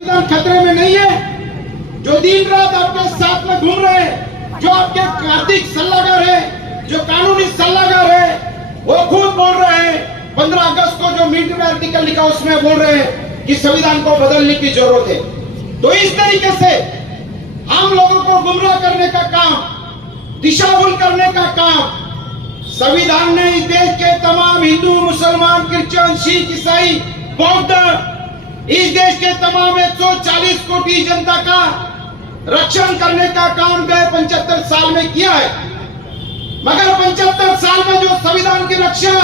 खतरे में नहीं है। जो दिन रात आपके साथ में घूम रहे हैं, जो आपके आर्थिक सलाहकार है, जो कानूनी सलाहकार है, वो खुद बोल रहे हैं 15 अगस्त को जो मीडिया में आर्टिकल लिखा उसमें बोल रहे हैं कि संविधान को बदलने की जरूरत है। तो इस तरीके से हम लोगों को गुमराह करने का काम, दिशाभूल करने का काम संविधान ने इस देश के तमाम हिंदू, मुसलमान, क्रिश्चियन, सिख, ईसाई, बौद्ध, इस देश के तमाम 140 कोटि जनता का रक्षण करने का काम गए 75 साल में किया है। मगर 75 साल में जो संविधान की रक्षा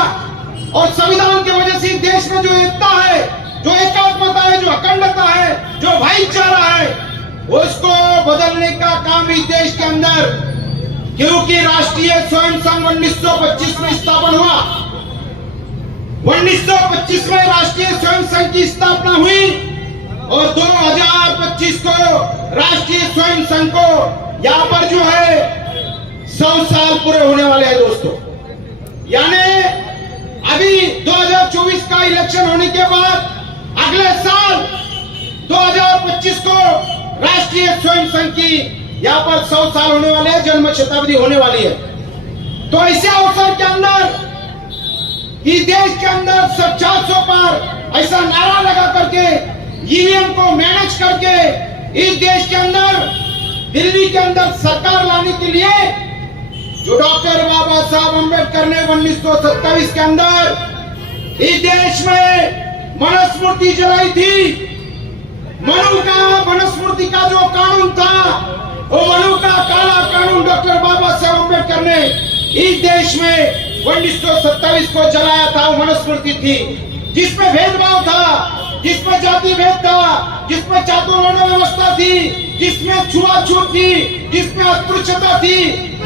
और संविधान की वजह से देश में जो एकता है, जो एकात्मता है, जो अखंडता है, जो भाईचारा है, उसको बदलने का काम इस देश के अंदर, क्योंकि राष्ट्रीय स्वयं संघ 1925 में स्थापन हुआ, 1925 में राष्ट्रीय स्वयं संघ की स्थापना हुई और 2025 को राष्ट्रीय स्वयं संघ को यहाँ पर जो है 100 साल पूरे होने वाले हैं दोस्तों। यानी अभी 2024 का इलेक्शन होने के बाद अगले साल 2025 को राष्ट्रीय स्वयं संघ की यहाँ पर 100 साल होने वाले हैं, जन्म शताब्दी होने वाली है। तो ऐसे अवसर के अंदर इस देश के अंदर 400 पर ऐसा नारा लगा करके ईवीएम को मैनेज करके इस देश के अंदर दिल्ली के अंदर सरकार लाने के लिए जो डॉक्टर बाबा साहब अम्बेडकर ने 1927 के अंदर इस देश में मनुस्मृति जलाई थी। मनुस्मृति का जो कानून था, वो मनु का काला कानून डॉक्टर बाबा साहब अम्बेडकर ने इस देश में 1927 को जलाया था। वो मनुस्मृति थी जिसमें भेदभाव था, जिसमें जाति भेद था, जिसमें चातुर्वर्ण व्यवस्था थी, जिसमें छुआछूत थी, जिसमें अस्पृश्यता थी,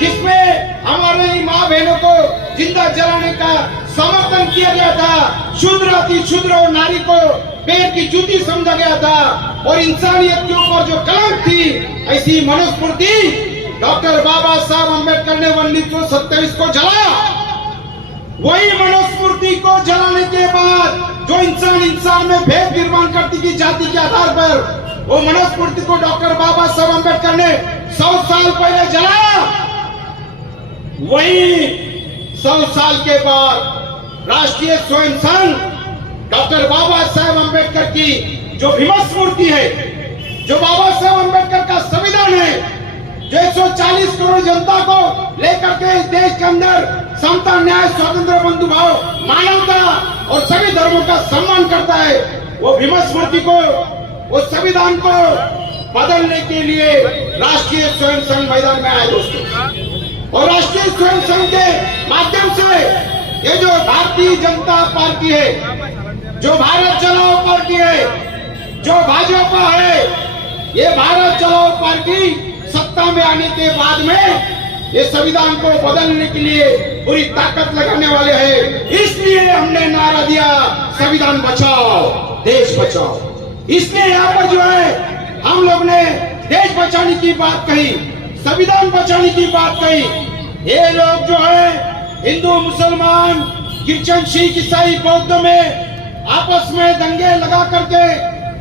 जिसमें हमारे माँ बहनों को जिंदा जलाने का समर्थन किया गया था। शूद्र और नारी को पैर की जूती समझा गया था और इंसानियत के ऊपर जो कलंक थी, ऐसी मनुस्मृति डॉक्टर बाबा साहब अम्बेडकर ने 1927 को जलाया। वही मनुस्मृति को जलाने के बाद जो इंसान में भेद निर्माण करती थी जाति के आधार पर, वो मनुस्मृति को डॉक्टर बाबा साहब अम्बेडकर ने 100 साल पहले जलाया। वही 100 साल के बाद राष्ट्रीय स्वयं संघ डॉक्टर बाबा साहब अम्बेडकर की जो विमस्मृति है, जो बाबा साहब अम्बेडकर का संविधान है, जो 140 करोड़ जनता को लेकर के इस देश के अंदर समता, न्याय, स्वातंत्र, बंधुभाव, मानवता और सभी धर्मों का सम्मान करता है, वो विमस्मृति को, वो संविधान को बदलने के लिए राष्ट्रीय स्वयं संघ मैदान में आए दोस्तों। और राष्ट्रीय स्वयं संघ के माध्यम से ये जो भारतीय जनता पार्टी है, जो भारत चलाओ पार्टी है, जो भाजपा है, ये भारत चलाओ पार्टी सत्ता में आने के बाद में ये संविधान को बदलने के लिए पूरी ताकत लगाने वाले हैं। इसलिए हमने नारा दिया संविधान बचाओ देश बचाओ। इसलिए यहाँ पर जो है हम लोग ने देश बचाने की बात कही, संविधान बचाने की बात कही। ये लोग जो है हिंदू, मुसलमान, क्रिश्चियन, सिख, ईसाई, बौद्ध में आपस में दंगे लगा करके,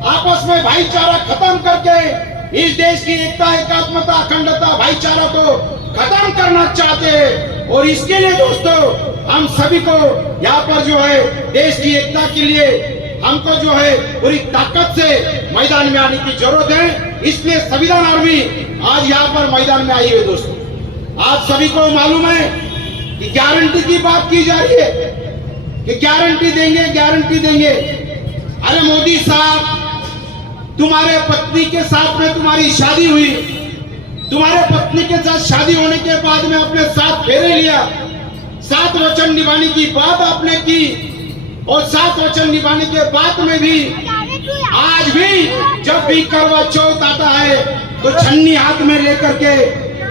आपस में भाईचारा खत्म करके इस देश की एकता, एकात्मता, अखंडता, भाईचारा को खत्म करना चाहते हैं। और इसके लिए दोस्तों हम सभी को यहाँ पर जो है देश की एकता के लिए हमको जो है पूरी ताकत से मैदान में आने की जरूरत है। इसलिए संविधान आर्मी आज यहाँ पर मैदान में आई है दोस्तों। आप सभी को मालूम है कि गारंटी की बात की जा रही है कि गारंटी देंगे, गारंटी देंगे। अरे मोदी साहब, तुम्हारे पत्नी के साथ में तुम्हारी शादी हुई, तुम्हारे पत्नी के साथ शादी होने के बाद में अपने साथ फेरे लिया, 7 वचन निभाने की बात आपने की और 7 वचन निभाने के बाद में भी आज भी जब भी करवा चौथ आता है तो छन्नी हाथ में लेकर के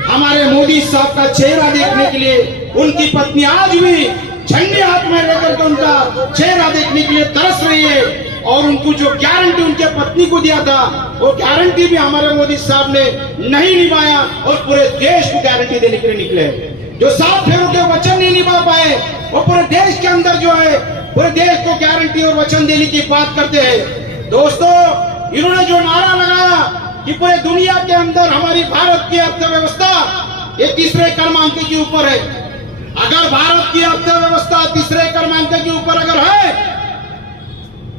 हमारे मोदी साहब का चेहरा देखने के लिए उनकी पत्नी आज भी छन्नी हाथ में लेकर के उनका चेहरा देखने के लिए तरस रही है। और उनको जो गारंटी उनके पत्नी को दिया था, वो गारंटी भी हमारे मोदी साहब ने नहीं निभाया और पूरे देश को गारंटी देने के लिए निकले। जो 7 फेरों के वचन नहीं निभा पाए, वो पूरे देश के अंदर जो है पूरे देश को गारंटी और वचन देने की बात करते हैं। दोस्तों इन्होंने जो नारा लगाया कि पूरे दुनिया के अंदर हमारी भारत की अर्थव्यवस्था ये तीसरे क्रमांक के ऊपर है। अगर भारत की अर्थव्यवस्था तीसरे क्रमांक के ऊपर अगर है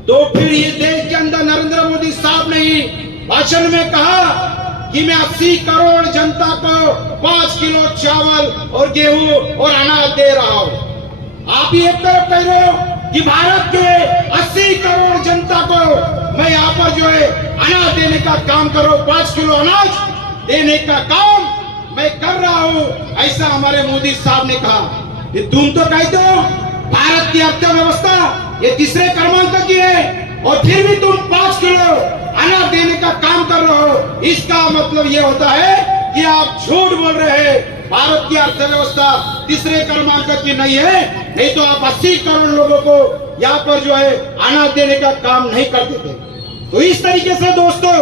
तो फिर ये देश के अंदर नरेंद्र मोदी साहब ने ही भाषण में कहा कि मैं 80 करोड़ जनता को 5 किलो चावल और गेहूं और अनाज दे रहा हूं। आप ही एक तरफ कह रहे हो कि भारत के 80 करोड़ जनता को मैं यहाँ पर जो है अनाज देने का काम करो, 5 किलो अनाज देने का काम मैं कर रहा हूं, ऐसा हमारे मोदी साहब ने कहा। कि तुम तो कहते हो भारत की अर्थव्यवस्था ये तीसरे क्रमांक की है और फिर भी तुम 5 किलो अनाज देने का काम कर रहे हो। इसका मतलब ये होता है कि आप झूठ बोल रहे हैं। भारत की अर्थव्यवस्था तीसरे क्रमांक की नहीं है, नहीं तो आप 80 करोड़ लोगों को यहाँ पर जो है अनाज देने का काम नहीं करते थे। तो इस तरीके से दोस्तों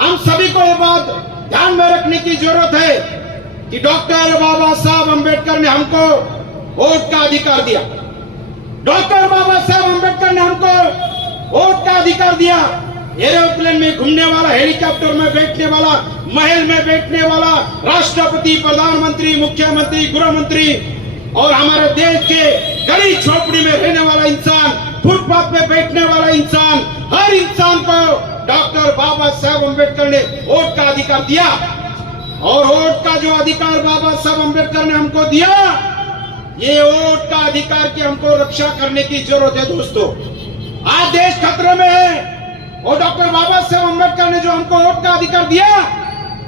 हम सभी को ये बात ध्यान में रखने की जरूरत है कि डॉक्टर बाबा साहब अम्बेडकर ने हमको वोट का अधिकार दिया। डॉक्टर बाबा साहब अम्बेडकर ने हमको वोट का अधिकार दिया। एरोप्लेन में घूमने वाला, हेलीकॉप्टर में बैठने वाला, महल में बैठने वाला, राष्ट्रपति, प्रधानमंत्री, मुख्यमंत्री, गृह मंत्री और हमारे देश के गली झोपड़ी में रहने वाला इंसान, फुटपाथ पे बैठने वाला इंसान, हर इंसान को डॉक्टर बाबा साहब अम्बेडकर ने वोट का अधिकार दिया। और वोट का जो अधिकार बाबा साहब अम्बेडकर ने हमको दिया, ये वोट का अधिकार की हमको रक्षा करने की जरूरत है दोस्तों। आज देश खतरे में है और डॉक्टर बाबा साहब अम्बेडकर ने जो हमको वोट का अधिकार दिया,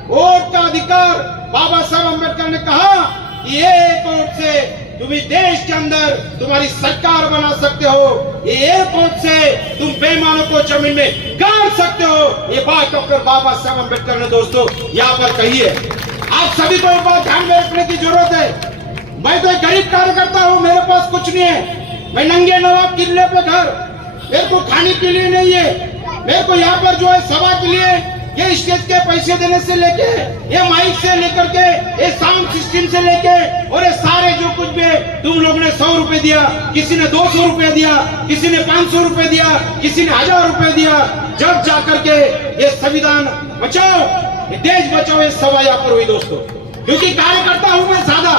वोट का अधिकार बाबा साहब अम्बेडकर ने कहा कि ये एक वोट से तुम इस देश के अंदर तुम्हारी सरकार बना सकते हो, ये एक वोट से तुम बेईमानों को जमीन में गाड़ सकते हो। ये बात डॉक्टर बाबा साहब अम्बेडकर ने दोस्तों यहाँ पर कही है। आप सभी को ये बात ध्यान में रखने की जरूरत है। मैं तो एक गरीब कार्यकर्ता हूँ, मेरे पास कुछ नहीं है। मैं नंगे नवाब किले पे घर, मेरे को खाने के लिए नहीं है। मेरे को यहाँ पर जो है सभा के लिए ये स्टेज के पैसे देने से लेके, ये माइक से लेकर के, ये साउंड सिस्टम से लेके और ये सारे जो कुछ भी तुम लोग ने 100 रुपए दिया, किसी ने 200 रुपए दिया, किसी ने 500 रुपए दिया, किसी ने 1000 रुपए दिया, जब जाकर के ये संविधान बचाओ, ये देश बचाओ, ये सभा यहाँ पर हुई दोस्तों। क्योंकि कार्यकर्ता हूँ मैं सादा,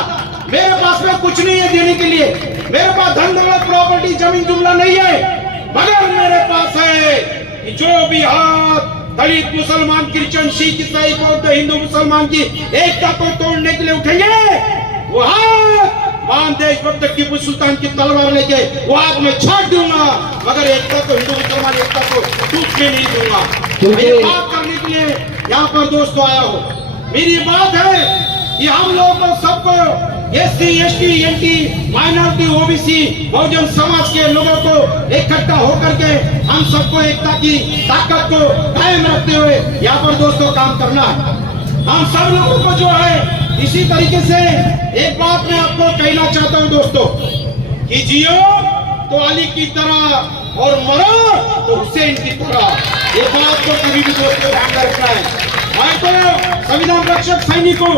मेरे पास में कुछ नहीं है देने के लिए, मेरे पास धन दौलत प्रॉपर्टी जमीन जुमला नहीं है, मगर मेरे पास है जो भी हाथ दलित, मुसलमान, क्रिश्चियन, सिख, ईसाई, बौद्ध, हिंदू, मुसलमान की एकता को तोड़ने के लिए उठेंगे, वो हाथ महान देशभक्त टीपू सुल्तान की तलवार लेके वो हाथ में छाट दूंगा, मगर एकता को, हिंदू मुसलमान एकता को टूटने नहीं दूंगा। मैं ये बात करने के लिए यहाँ पर दोस्तों आया हूँ। मेरी बात है कि हम लोगों को सबको SC, ST, NT, minority, OBC, Bahujan Samaj के लोगों को इकट्ठा होकर के हम सबको एकता की ताकत को कायम रखते हुए यहाँ पर दोस्तों काम करना है। हम सब लोगों को जो है इसी तरीके से एक बात मैं आपको कहना चाहता हूँ दोस्तों कि जियो तो अली की तरह और मरो तो हुसैन की तरह। ये बात को कभी भी दोस्तों ध्यान में रखना है। मैं तो संविधान रक्षक सैनिक हूँ,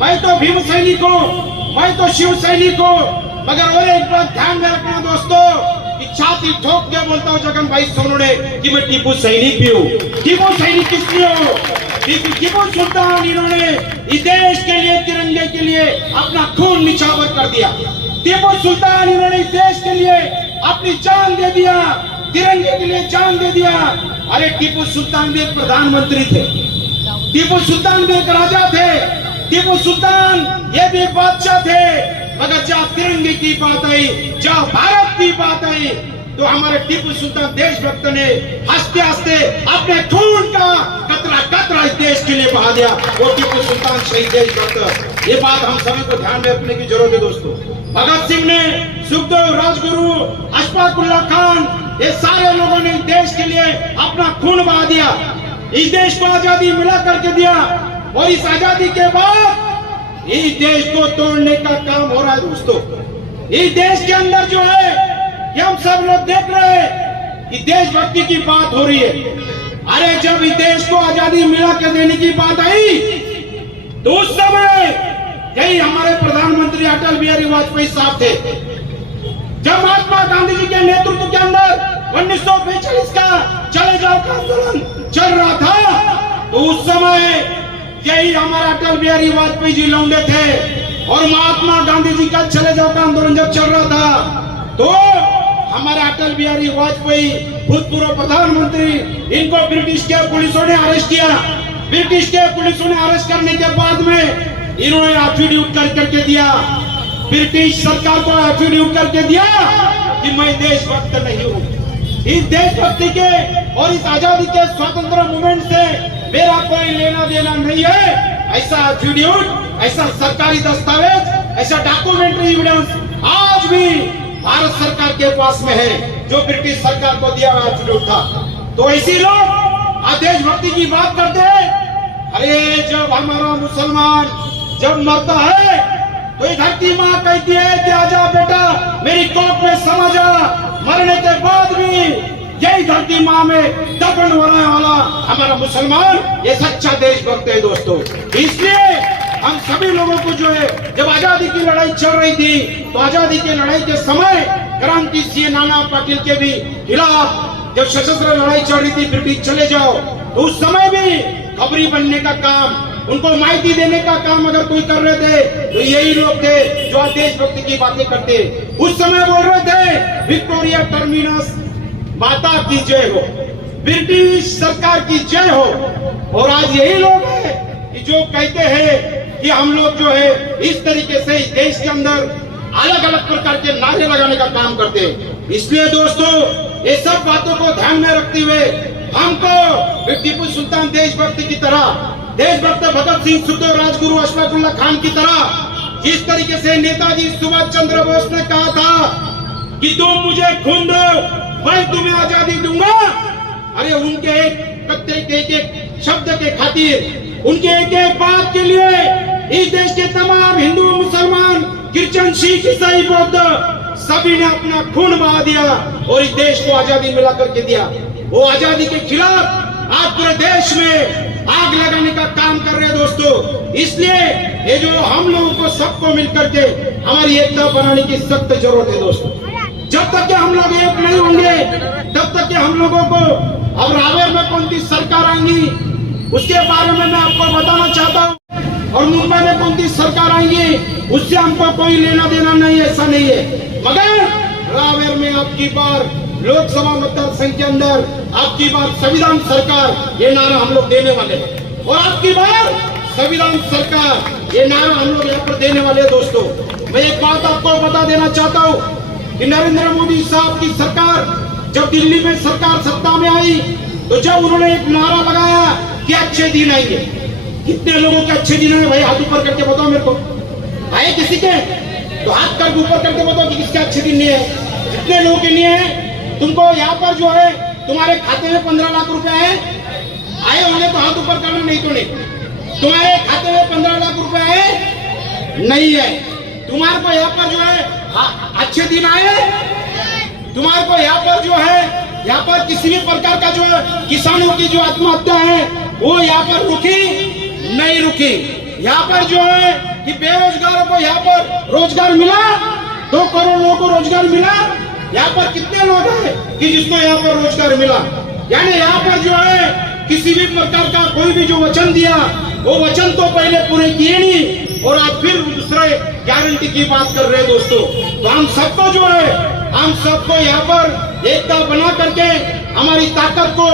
मैं तो भीम सैनिक हूँ, मैं तो शिव सैनिक हूँ, मगर और एक बात ध्यान में रखना दोस्तों कि छाती ठोक के बोलता हूँ जगन भाई सोनू कि मैं टीपू सैनिक भी हूँ। टीपू सैनिक किस लिए हो? टीपू सुल्तान इन्होंने इस देश के लिए, तिरंगे के लिए अपना खून निछावर कर दिया। टीपू सुल्तान इन्होंने इस देश के लिए अपनी जान दे दिया, तिरंगे के लिए जान दे दिया। अरे टीपू सुल्तान भी एक प्रधानमंत्री थे, टीपू सुल्तान भी एक राजा थे, टीपू सुल्तान ये भी बादशाह थे, मगर जहाँ तिरंगे की बात आई, जहाँ भारत की बात आई, तो हमारे टीपू सुल्तान देशभक्त ने हंसते हंसते अपने खून का कतरा कतरा इस देश के लिए बहा दिया। वो टीपू सुल्तान शहीद देशभक्त। ये बात हम सभी को ध्यान में रखने की जरूरत है दोस्तों। भगत सिंह ने, सुखदेव, राजगुरु, अशफाक उल्लाह खान, ये सारे लोगों ने देश के लिए अपना खून बहा दिया, इस देश को आजादी मिला करके दिया। और इस आजादी के बाद इस देश को तोड़ने का काम हो रहा है दोस्तों। इस देश के अंदर जो है कि हम सब लोग देख रहे हैं कि देशभक्ति की बात हो रही है। अरे जब इस देश को आजादी मिला के देने की बात आई तो उस समय यही हमारे प्रधानमंत्री अटल बिहारी वाजपेयी साहब थे। जब महात्मा गांधी जी के नेतृत्व के अंदर 1942 का चले जाओ का आंदोलन चल रहा था तो उस समय यही हमारा अटल बिहारी वाजपेयी जी लौंडे थे और महात्मा गांधी जी का चले जाओ का आंदोलन जब चल रहा था तो हमारा अटल बिहारी वाजपेयी भूतपूर्व प्रधानमंत्री, इनको ब्रिटिश के पुलिसों ने अरेस्ट किया। ब्रिटिश के पुलिसों ने अरेस्ट करने के बाद में इन्होंने एफिडेविट करके दिया, ब्रिटिश सरकार को एफिडेविट करके दिया कि मैं देशभक्त नहीं हूँ। इस देशभक्ति के और इस आजादी के स्वतंत्र मूवमेंट से मेरा कोई लेना देना नहीं है, ऐसा एफिडेविट, ऐसा सरकारी दस्तावेज, ऐसा डॉक्यूमेंट्री एविडेंस आज भी भारत सरकार के पास में है जो ब्रिटिश सरकार को दिया हुआ एफिडेविट था। तो ऐसी लोग आज देशभक्ति की बात करते हैं। अरे जब हमारा मुसलमान जब मरता है तो ये धरती माँ कहती है कि आजा बेटा मेरी कोख में समा जा। मरने के बाद भी यही धरती माँ में दफन होने वाला हमारा मुसलमान ये सच्चा देशभक्त है दोस्तों। इसलिए हम सभी लोगों को जो है जब आजादी की लड़ाई चल रही थी तो आजादी की लड़ाई के समय क्रांति सिंह नाना पाटिल के भी खिलाफ जब सशस्त्र लड़ाई चल रही थी ब्रिटिश चले जाओ तो उस समय भी खबरी बनने का काम, उनको माहिती देने का काम अगर कोई कर रहे थे तो यही लोग थे जो देशभक्ति की बातें करते। उस समय बोल रहे थे विक्टोरिया टर्मिनस माता की जय हो, ब्रिटिश सरकार की जय हो। और आज यही लोग हैं कि जो कहते हैं कि हम लोग जो है इस तरीके से देश के अंदर अलग अलग प्रकार के नारे लगाने का काम करते हैं। इसलिए दोस्तों ये सब बातों को ध्यान में रखते हुए हमको टीपू सुल्तान देशभक्त की तरह, देशभक्त भगत सिंह, सुखदेव, राजगुरु अशफाकुल्लाह खान की तरह जिस तरीके से नेताजी सुभाष चंद्र बोस ने कहा था कि तुम मुझे खून दो मैं तुम्हें आजादी दूंगा। अरे उनके एक शब्द के खातिर, उनके एक बात के लिए इस देश के तमाम हिंदू, मुसलमान, क्रिश्चियन, सिख, ईसाई, बौद्ध सभी ने अपना खून बहा दिया और इस देश को आजादी मिला करके दिया। वो आजादी के खिलाफ आज पूरे देश में आग लगाने का काम कर रहे हैं दोस्तों। इसलिए ये जो हम लोगों को सबको मिलकर के हमारी एकता बनाने की सख्त जरूरत है दोस्तों। जब तक कि हम लोग एक नहीं होंगे तब तक कि हम लोगों को, अब रावेर में कौन सी सरकार आएंगी उसके बारे में मैं आपको बताना चाहता हूँ, और मुंबई में कौन सी सरकार आएंगी उससे हमको कोई लेना देना नहीं, ऐसा नहीं है। मगर रावेर में आपकी बार लोकसभा मतदार संघ के अंदर आपकी बार संविधान सरकार ये नारा हम लोग देने वाले हैं, और आपकी बार संविधान सरकार ये नारा हम लोग यहाँ पर देने वाले हैं दोस्तों। मैं एक बात आपको बता देना चाहता हूँ कि नरेंद्र मोदी साहब की सरकार जब दिल्ली में सरकार सत्ता में आई तो जब उन्होंने एक नारा लगाया कि अच्छे दिन आएंगे, कितने लोगों के अच्छे दिन आए भाई? हाथ ऊपर करके बताओ मेरे को, आए किसी के? तो हाथ कर ऊपर करके बताओ कि किसके अच्छे दिन नहीं है। जितने लोगों के लिए है, तुमको यहाँ पर जो है तुम्हारे खाते में 15 लाख रुपए है, आए होंगे तो हाथ ऊपर करना, नहीं तो नहीं। तुम्हारे खाते में 15 लाख रुपए है नहीं है, तुम्हारे को यहाँ पर जो है अच्छे दिन आए, तुम्हारे को यहाँ पर जो है यहाँ पर किसी भी प्रकार का जो है किसानों की जो आत्महत्या है वो यहाँ पर रुकी नहीं रुकी। यहाँ पर जो है कि बेरोजगारों को यहाँ पर रोजगार मिला, 2 करोड़ लोगों को रोजगार मिला। यहाँ पर कितने लोग हैं कि जिसको यहाँ पर रोजगार मिला? यानी यहाँ पर जो है किसी भी प्रकार का कोई भी जो वचन दिया वो वचन तो पहले पूरे किए नहीं, और आज फिर दूसरे गारंटी की बात कर रहे हैं दोस्तों। तो हम सबको जो है हम सबको यहाँ पर एकता बना करके हमारी ताकत को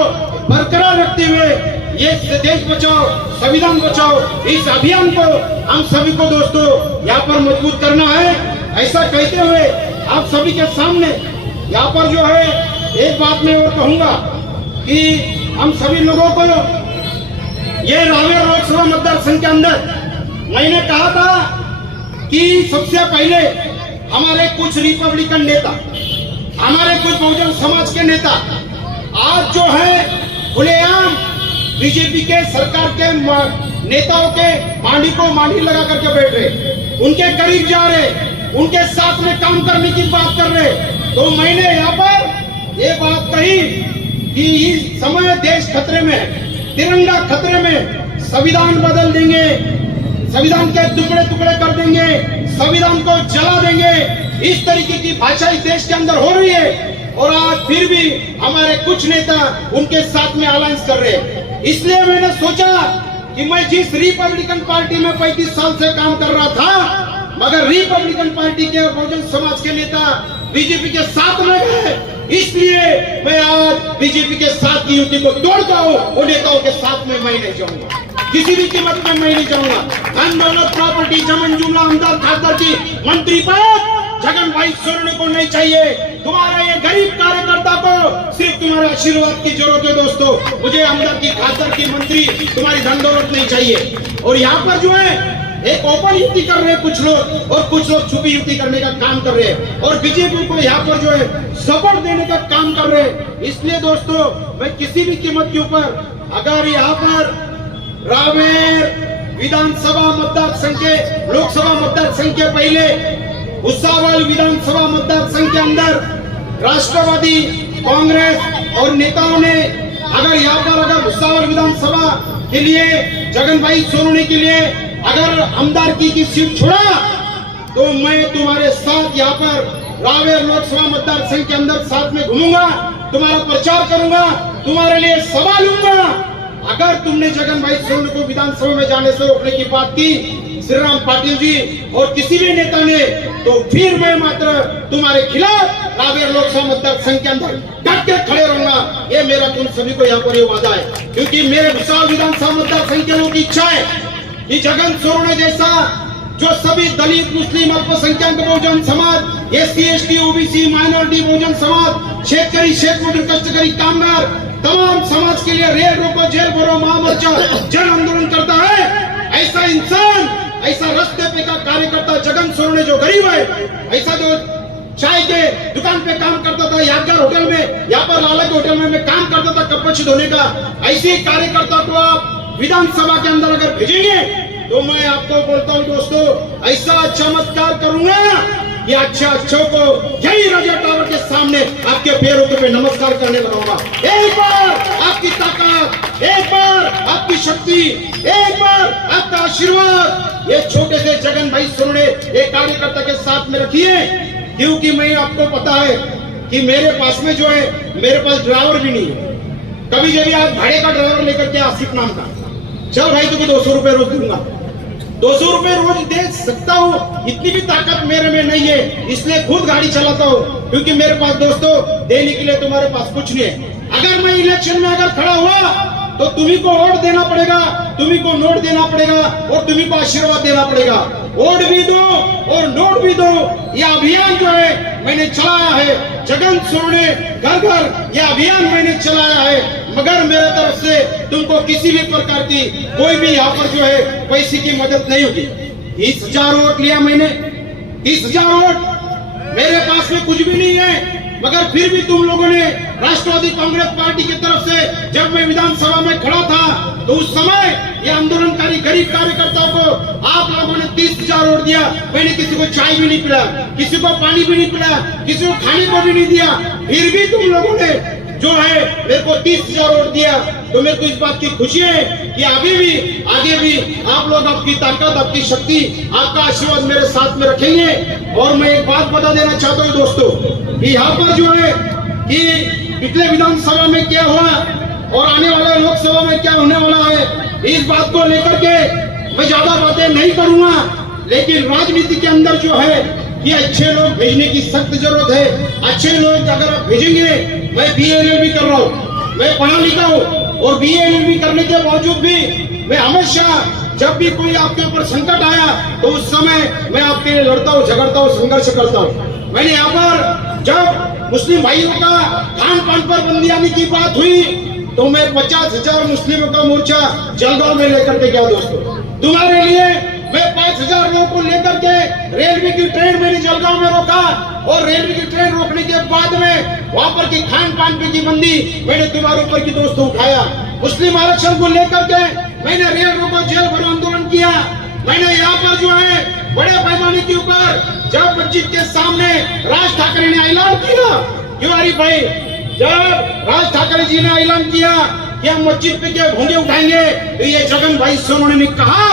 बरकरार रखते हुए ये देश बचाओ संविधान बचाओ इस अभियान को हम सभी को दोस्तों यहाँ पर मजबूत करना है। ऐसा कहते हुए आप सभी के सामने यहाँ पर जो है एक बात मैं और कहूंगा कि हम सभी लोगों को ये रावेर लोकसभा मतदार संघ के अंदर मैंने कहा था कि सबसे पहले हमारे कुछ रिपब्लिकन नेता, हमारे कुछ बहुजन समाज के नेता आज जो है खुलेआम बीजेपी के सरकार के नेताओं के मांडी को मांडी लगा करके बैठ रहे, उनके करीब जा रहे, उनके साथ में काम करने की बात कर रहे। तो मैंने यहाँ पर ये बात कही कि इस समय देश खतरे में है, तिरंगा खतरे में, संविधान बदल देंगे, संविधान के टुकड़े टुकड़े कर देंगे, संविधान को जला देंगे, इस तरीके की भाषा इस देश के अंदर हो रही है। और आज फिर भी हमारे कुछ नेता उनके साथ में अलायंस कर रहे हैं। इसलिए मैंने सोचा कि मैं जिस रिपब्लिकन पार्टी में 35 साल से काम कर रहा था, मगर रिपब्लिकन पार्टी के और बहुजन समाज के नेता बीजेपी के साथ में गए, इसलिए मैं आज बीजेपी के साथ की युति को तोड़ता हूँ। उन नेताओं के साथ में मैं नहीं जाऊंगा, किसी भी कीमत में मैं नहीं जाऊंगा। धन दौलत प्रॉपर्टी जमन जुमला आमदार खासदार की मंत्री पद जगन भाई सोरेन को नहीं चाहिए। तुम्हारा ये गरीब कार्यकर्ता को सिर्फ तुम्हारे आशीर्वाद की जरूरत है दोस्तों। मुझे आमदार की खासदार की मंत्री तुम्हारी धन दौलत नहीं चाहिए। और यहाँ पर जो है एक ओपन युति कर रहे हैं कुछ लोग, और कुछ लोग छुपी युति करने का काम कर रहे हैं, और बीजेपी को यहाँ पर जो है सपोर्ट देने का काम कर रहे हैं। इसलिए दोस्तों मैं किसी भी कीमत के ऊपर अगर यहाँ पर रावेर विधानसभा मतदार संघ के लोकसभा मतदार संघ के पहले भुसावल विधानसभा मतदार संघ के अंदर राष्ट्रवादी कांग्रेस और नेताओं ने अगर भुसावल विधानसभा के लिए जगन भाई सोरेन के लिए अगर आमदारकी की सीट छोड़ा, तो मैं तुम्हारे साथ यहाँ पर रावेर लोकसभा मतदार संघ के अंदर साथ में घूमूंगा, तुम्हारा प्रचार करूंगा, तुम्हारे लिए सभा लूंगा। अगर तुमने जगन भाई सोरेन को विधानसभा में जाने से रोकने की बात की श्री राम पाटिल जी और किसी भी नेता ने, तो फिर मैं मात्र तुम्हारे खिलाफ रावेर लोकसभा मतदार संघ के अंदर डट के खड़े रहूंगा। ये मेरा तुम सभी को यहाँ पर ये वादा है, क्योंकि मेरे भुसावल विधानसभा मतदार संघ के लोगों की इच्छा है कि जगन सोरेन जैसा जो सभी दलित मुस्लिम अल्पसंख्यक Bahujan Samaj SC ST OBC minority Bahujan Samaj शेतकरी शेतमजूर कष्टकरी कामगार तमाम समाज के लिए रेल रोको जेल भरो महामोर्चा जन आंदोलन करता है, ऐसा इंसान ऐसा रास्ते पे का कार्यकर्ता जगन सोरेन जो गरीब है, ऐसा जो चाय के दुकान पे काम करता था, यादगार होटल में, यहाँ पर लाला के होटल में मैं काम करता था कपड़े धोने का, ऐसे कार्यकर्ता को आप विधानसभा के अंदर अगर भेजेंगे तो मैं आपको बोलता हूं दोस्तों, ऐसा चमत्कार करूंगा कि अच्छों को यही राजा टावर के सामने आपके पैरों पे नमस्कार करने लगाऊंगा। एक बार आपकी ताकत, एक बार आपकी शक्ति, एक बार आपका आशीर्वाद ये छोटे से जगन भाई सोरेन एक कार्यकर्ता के साथ में रखिए, क्योंकि मैं आपको पता है कि मेरे पास में जो है मेरे पास ड्राइवर भी नहीं है। कभी जब आप भाड़े का ड्राइवर लेकर के आसिफ नाम का, चल भाई तुझे 200 रुपए रोज दूंगा, 200 रुपए रोज दे सकता हूँ, इतनी भी ताकत मेरे में नहीं है, इसलिए खुद गाड़ी चलाता हूँ, क्योंकि मेरे पास दोस्तों देने के लिए तुम्हारे पास कुछ नहीं है। अगर मैं इलेक्शन में अगर खड़ा हुआ तो तुम्ही को वोट देना पड़ेगा, तुम्ही को नोट देना पड़ेगा और तुम्ही को आशीर्वाद देना पड़ेगा। वोट भी दो और नोट भी दो। यह अभियान जो है मैंने चलाया है, जगन सोरेन घर घर यह अभियान मैंने चलाया है, मगर मेरे तरफ से तुमको किसी भी प्रकार की कोई भी यहाँ पर जो है पैसे की मदद नहीं होगी। 30,000 वोट लिया मैंने, 30,000 वोट मेरे पास में कुछ भी नहीं है, मगर फिर भी तुम लोगों ने राष्ट्रवादी कांग्रेस पार्टी की तरफ से जब मैं विधानसभा में खड़ा था तो उस समय ये आंदोलनकारी गरीब कार्यकर्ताओं को आप लोगों ने 30,000 वोट दिया। मैंने किसी को चाय भी नहीं पिलाया, किसी को पानी भी नहीं पिलाया, किसी को खाने को भी नहीं दिया, फिर भी तुम लोगों ने जो है मेरे को 30,000 वोट दिया। तो मेरे को इस बात की खुशी है कि आगे भी आप लोग आपकी ताकत, आपकी शक्ति, आपका आशीर्वाद मेरे साथ में रखेंगे। और मैं एक बात बता देना चाहता हूँ दोस्तों कि यहाँ पर जो है कि पिछले विधानसभा में क्या हुआ और आने वाले लोकसभा में क्या होने वाला है, इस बात को लेकर के मैं ज्यादा बातें नहीं करूंगा, लेकिन राजनीति के अंदर जो है ये अच्छे लोग भेजने की सख्त जरूरत है। अच्छे लोग अगर आप भेजेंगे, मैं BA भी कर रहा हूँ, मैं पढ़ा लिखा हूँ, और BA करने के बावजूद भी मैं हमेशा जब भी कोई आपके ऊपर संकट आया तो उस समय मैं आपके लिए लड़ता हूँ, झगड़ता हूँ, संघर्ष करता हूँ। मैंने यहाँ पर जब मुस्लिम भाइयों का खान पान पर बंदी आने की बात हुई तो मैं 50,000 मुस्लिमों का मोर्चा जलगांव में लेकर के गया दोस्तों। तुम्हारे लिए मैं 5,000 लोगों को लेकर के रेलवे की ट्रेन मैंने जलगांव में रोका, और रेलवे की ट्रेन रोकने के बाद में वहां पर की खान पान पे की बंदी मैंने तुम्हारे ऊपर की दोस्तों उठाया। मुस्लिम आरक्षण को लेकर के मैंने रेल रोको जेल भरो आंदोलन किया। मैंने यहाँ पर जो है बड़े पैमाने के ऊपर जब मस्जिद के सामने राज ठाकरे ने ऐलान किया, क्यों आरिफ भाई, जब राज ठाकरे जी ने ऐलान किया कि हम मस्जिद पे के भोंगे उठाएंगे, तो ये जगन भाई सोरेन ने कहा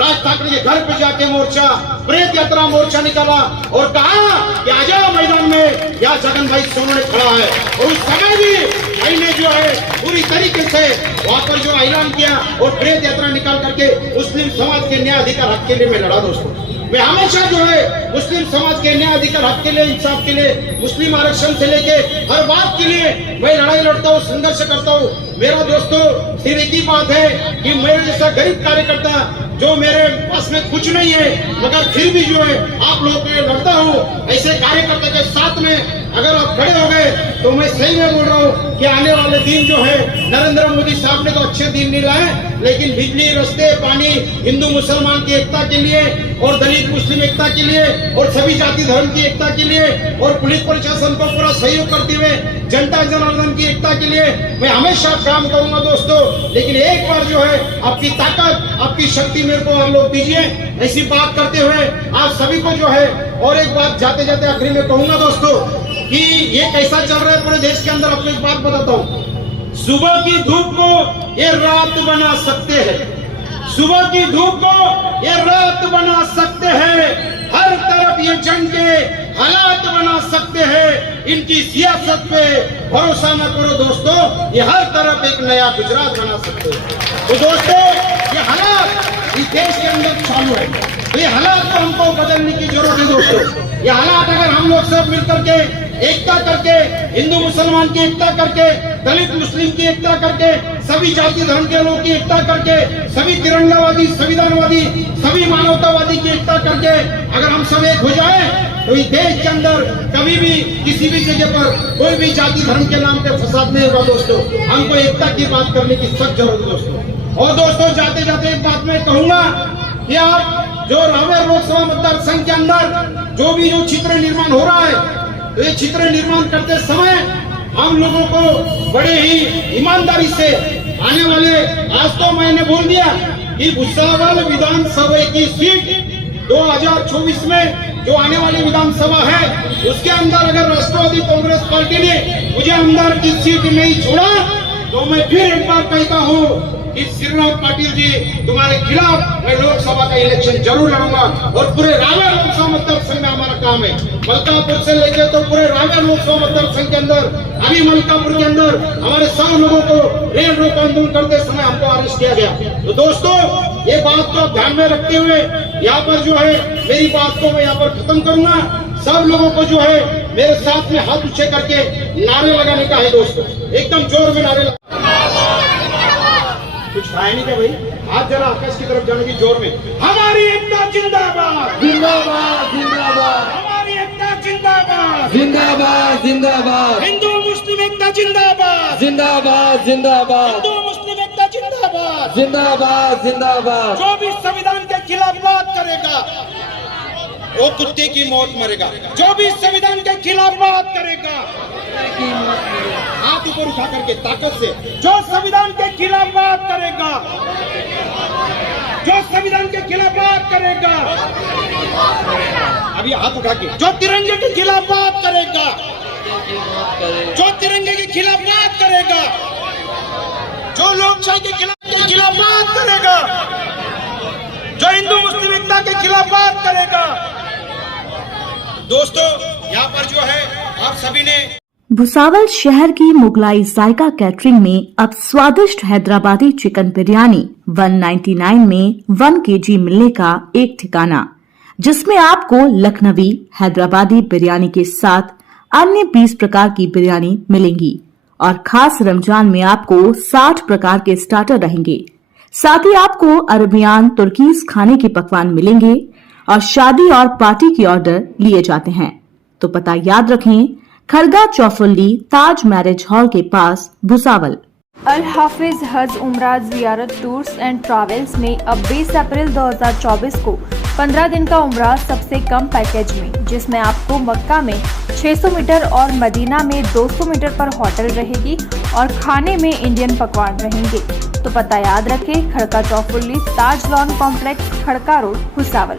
राज ठाकरे के घर पे जाके मोर्चा, प्रेत यात्रा मोर्चा निकाला और कहा कि आजा मैदान में, यहाँ जगन भाई सोनवणे खड़ा है। और उस समय भी भाई ने जो है पूरी तरीके से वहां पर जो ऐलान किया और प्रेत यात्रा निकाल करके मुस्लिम समाज के न्याय अधिकार हक के लिए मैं लड़ा। दोस्तों मैं हमेशा जो है मुस्लिम समाज के न्याय अधिकार हक के लिए, इंसाफ के लिए, मुस्लिम आरक्षण से लेके हर बात के लिए मैं लड़ाई लड़ता हूँ, संघर्ष करता हूँ। मेरा दोस्तों सिर्फ एक ही बात है कि मेरे जैसा गरीब कार्यकर्ता जो मेरे पास में कुछ नहीं है मगर फिर भी जो है आप लोगों के लिए लड़ता हूँ, ऐसे कार्यकर्ता के साथ में अगर आप खड़े हो गए तो मैं सही में बोल रहा हूँ कि आने वाले दिन जो है नरेंद्र मोदी साहब ने तो अच्छे दिन नहीं लाए, लेकिन बिजली, रास्ते, पानी, हिंदू मुसलमान की एकता के लिए और दलित मुस्लिम एकता के लिए और सभी जाति धर्म की एकता के लिए और पुलिस प्रशासन को पूरा सहयोग करते हुए जनता जनार्दन की एकता के लिए मैं हमेशा काम करूंगा दोस्तों। लेकिन एक बार जो है आपकी ताकत, आपकी शक्ति मेरे को आप लोग दीजिए। ऐसी बात करते हुए आप सभी को जो है और एक बात जाते जाते आखिरी में कहूंगा दोस्तों कि ये कैसा चल रहा है पूरे देश के अंदर। आपको एक बात बताता हूँ, सुबह की धूप को ये रात बना सकते हैं, सुबह की धूप को ये रात बना सकते हैं, हर तरफ ये जंग के हालात बना सकते हैं। इनकी सियासत पे भरोसा न करो दोस्तों, ये हर तरफ एक नया गुजरात बना सकते हैं। तो दोस्तों ये हालात इस देश के अंदर चालू है, तो ये हालात को हमको बदलने की जरूरत है दोस्तों। ये हालात अगर हम लोग सब मिलकर के एकता करके, हिंदू मुसलमान की एकता करके, दलित मुस्लिम की एकता करके, सभी जाति धर्म के लोगों की एकता करके, सभी तिरंगावादी, संविधानवादी, सभी मानवतावादी की एकता करके अगर हम सब एक हो जाए तो इस देश के अंदर कभी भी किसी भी जगह पर कोई भी जाति धर्म के नाम पे फसाद नहीं होगा दोस्तों। हमको एकता की बात करने की सख्त जरूरत है दोस्तों। और दोस्तों जाते जाते एक बात मैं कहूंगा कि आप जो रावेर लोकसभा मतदार संघ के अंदर जो भी जो चित्र निर्माण हो रहा है, तो ये चित्र निर्माण करते समय हम लोगों को बड़े ही ईमानदारी से आने वाले, आज तो मैंने बोल दिया कि भुसावल विधानसभा की सीट 2024 में जो आने वाली विधानसभा है उसके अंदर अगर राष्ट्रवादी कांग्रेस पार्टी ने मुझे आमदार की सीट नहीं छोड़ा तो मैं फिर एक बार कहता हूँ कि श्रीराम पाटिल जी तुम्हारे खिलाफ मैं लोकसभा का इलेक्शन जरूर लड़ूंगा। और पूरे रावेर लोकसभा मतदार संघ में हमारा काम है, मलकापुर से लेकर तो पूरे रावेर लोकसभा मतदार संघ के अंदर, अभी मलकापुर के अंदर हमारे 100 लोगों को रेल रोक आंदोलन करते समय हमको अरेस्ट किया गया। तो दोस्तों ये बात को आप ध्यान में रखते हुए यहाँ पर जो है मेरी बात को मैं यहाँ पर खत्म करूंगा। सब लोगों को जो है मेरे साथ में हाथ ऊंचे करके नारे लगाने का है दोस्तों, एकदम जोर में नारे। कुछ खाया नहीं क्या भाई? हाथ जरा आकाश की तरफ जाने की जोर में। हमारी एकता जिंदाबाद, जिंदाबाद जिंदाबाद, हमारी एकता जिंदाबाद, जिंदाबाद जिंदाबाद, हिंदू मुस्लिम एकता जिंदाबाद, जिंदाबाद जिंदाबाद, हिंदू मुस्लिम एकता जिंदाबाद, जिंदाबाद जिंदाबाद। जो भी संविधान के खिलाफ बात करेगा वो कुत्ते की मौत मरेगा। जो भी संविधान के खिलाफ बात करेगा, हाथ ऊपर उठा करके ताकत से, जो संविधान के खिलाफ बात करेगा, जो संविधान के खिलाफ बात करेगा, अभी हाथ उठा के, जो तिरंगे के खिलाफ बात करेगा, जो तिरंगे के खिलाफ बात करेगा, जो लोकशाही के खिलाफ बात करेगा, जो हिंदू मुस्लिम एकता के खिलाफ बात करेगा। दोस्तों यहाँ पर जो है आप सभी ने भुसावल शहर की मुगलाई जायका कैटरिंग में अब स्वादिष्ट हैदराबादी चिकन बिरयानी 199 में 1 kg मिलने का एक ठिकाना, जिसमें आपको लखनवी हैदराबादी बिरयानी के साथ अन्य 20 प्रकार की बिरयानी मिलेंगी और खास रमजान में आपको 60 प्रकार के स्टार्टर रहेंगे। साथ ही आपको अरबियान तुर्कीज खाने के पकवान मिलेंगे और शादी और पार्टी की ऑर्डर लिए जाते हैं। तो पता याद रखें, खरगा चौफुल्ली ताज मैरिज हॉल के पास भुसावल। अल हाफिज हज उम्रा जियारत टूर्स एंड ट्रैवल्स में अब 20 अप्रैल 2024 को 15 दिन का उम्रा सबसे कम पैकेज में, जिसमें आपको मक्का में 600 मीटर और मदीना में 200 मीटर पर होटल रहेगी और खाने में इंडियन पकवान रहेंगे। तो पता याद रखें, खड़का चौफुल्ली ताज लॉन कॉम्प्लेक्स, खड़का रोड, भुसावल।